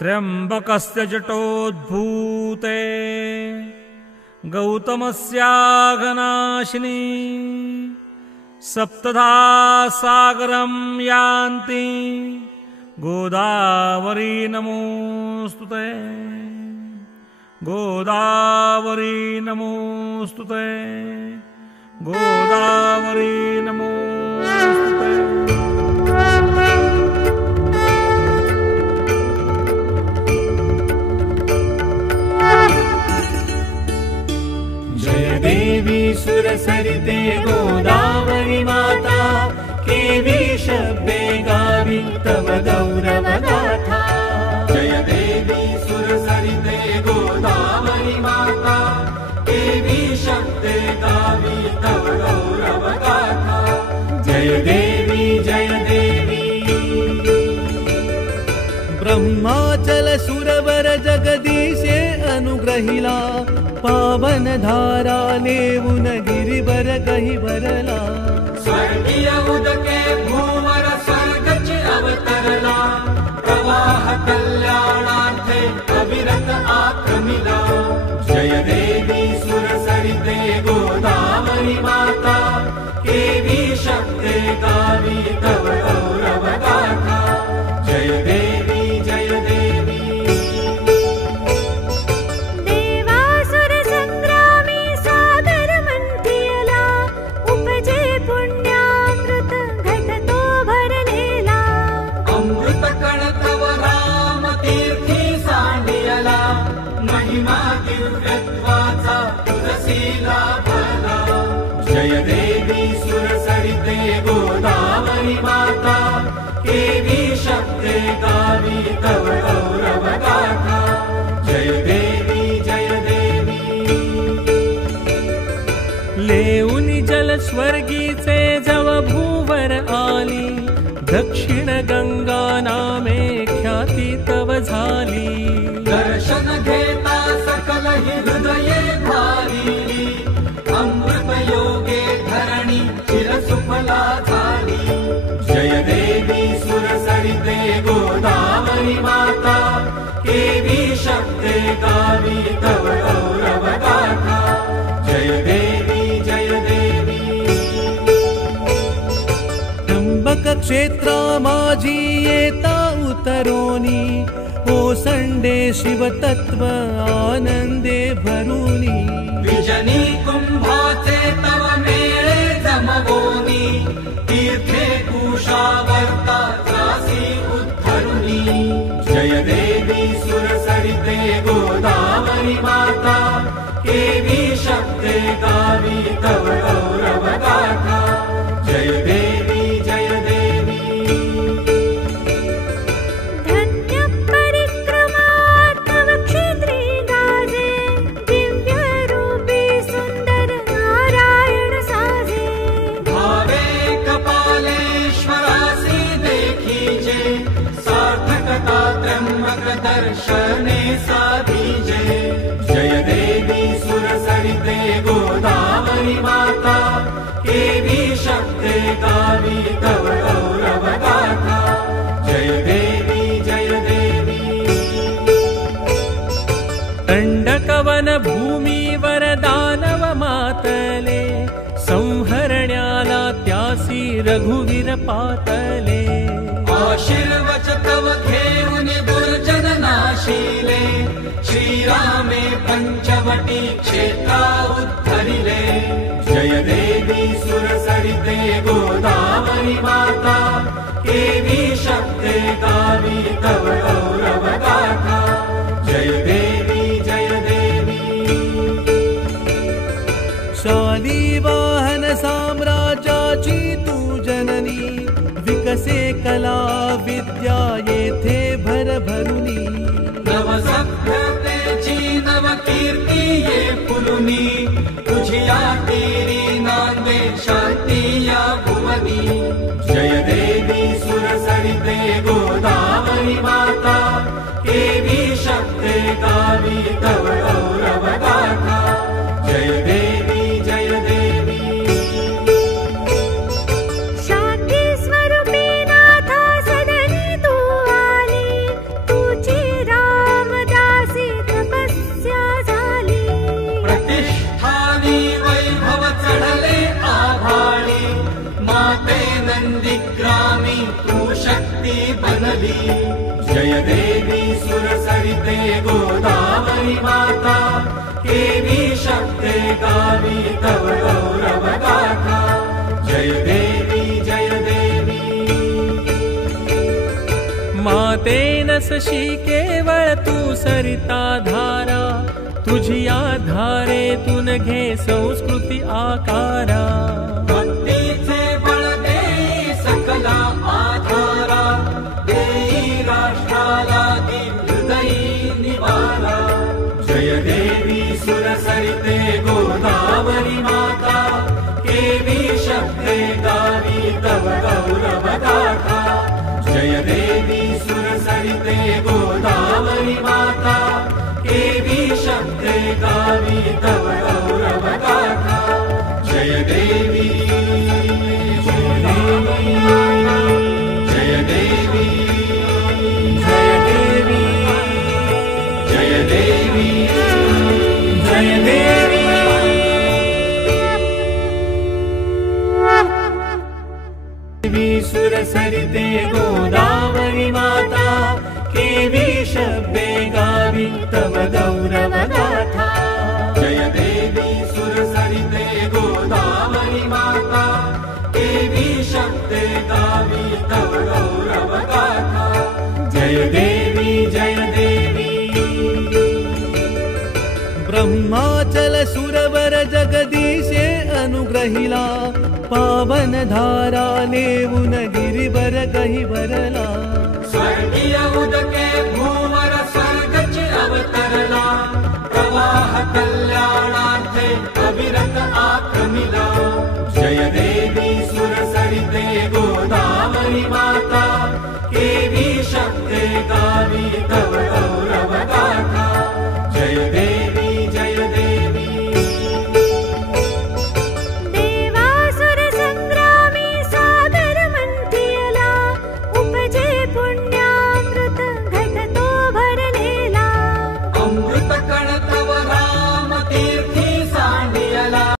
त्र्यंबकस्य जटोद्भूते गौतमस्याघनाशिनी सप्तधा सागरं यान्ति गोदावरी नमोस्तुते गोदावरी नमोस्तुते गोदावरी नमोस्तुते। जय देवी सुरसरिते गोदावरी माता केवी शब्दे गावि तव गौरव गाथा। जय देवी सुरसरिते गोदावरी माता केवी शब्दे गावि तव गौरव गाथा। जय देवी जय देवी। ब्रह्माचल सुरवर जगदीशे अनुग्रहिला पावन धारा लेवुन गिरिवर गही भरला। स्वर्गीय उदके भूवर स्वर्गच अवतरला प्रवाह कल्याणार्थे अविरत आक्रमिला। जय देवी सुरसरिते गोदावरी माता केवी शब्दे गावि तव गौरव गाथा। जय देवी जय देवी। जय देवी सुरसरिते गोदावरी माता केवी शब्दे गावि तव गौरव गाथा। जय देवी जय देवी। लेऊनी जल स्वर्गीचे जव भूवर आली दक्षिण गंगा नामे ख्याती तव झाली। दर्शन घेता सकल हृदये भारी अमृत योगे धरणी चिरसुफला झाली। जय देवी सुरसरिते गोदावरी माता केवी शब्दे गावि तव गौरव गाथा। जय देवी जय देवी। त्र्यंबक क्षेत्रा माझी येता उतरोनी ओसंडे शिवतत्व आनंदे भरुनी। विजनी कुंभाचे तव मेळे जमवोनी तीर्थे कुशावर्ता जासी उद्धरुनी। जय देवी सुरसरिते गोदावरी माता केवी शब्दे गावि तव गौरव गाथा। जय देवी जय देवी। दर्शने साधीजे। जय देवी सुरसरिते गोदावरी माता केवी शब्दे गावि तव गौरव गाथा। जय देवी जय देवी। दंडकवन भूमीवर दानव मातले संहरण्याला त्यासी रघुवीर पातले। आशीर्वच तव घेऊन दुर्जन नाशिले श्रीरामे पंचवटी क्षेत्रा उद्धरिले। जय देवी सुरसरिते गोदावरी माता केवी शब्दे गावि तव गौरव गाथा। जय देवी जय देवी। शालिवाहन साम्राज्याची तू जननी विकसे कला विद्या येथे भरभरुनी। नवसभ्यतेची नवकीर्ती ये फुलुनी तुझिया तीरी नांदे शांती या भुवनी। जय देवी सुरसरिते गोदावरी माता केवी शब्दे गावि तव गौरव गाथा। जय देवी जय देवी। शांती स्वरूपी नाथा सदनी तू आली तुझी बनली। जय देवी सुरसरिते गोदावरी माता, केवी शब्दे गावी तव गौरव गाथा। जय देवी जय देवी। माते नसशी केवळ तू सरिता धारा, तुझिया धारेतून घे संस्कृती आकारा। भक्तीचे बळ देई सकला आधारा, देई राष्ट्राला दिन हृदयी निवारा। जय देवी सुरसरिते गोदावरी माता, केवी शब्दे गावी तव गौरव गाथा। जय देवी सुरसरिते गोदावरी माता, केवी शब्दे गावी तव गौरव गाथा। जय देवी जय देवी जय देवी जय देवी जय देवी जय देवी। देवी सुरसरिते गोदावरी माता, केवी शब्दे गावी तव गौरव गाथा। जय देवी सुरसरिते गोदावरी माता, केवी शब्दे गावी तव गौरव गाथा। जय देवी जय देवी। ब्रह्माचल सुरवर जगदीशे अनुग्रहिला, पावन धारा नेऊन गिरिवर गहिवरला। स्वर्गीय उदके भूवर स्वर्गचे अवतरला, प्रवाह कल्याणार्थे अविरत आक्रमिला। जय देवी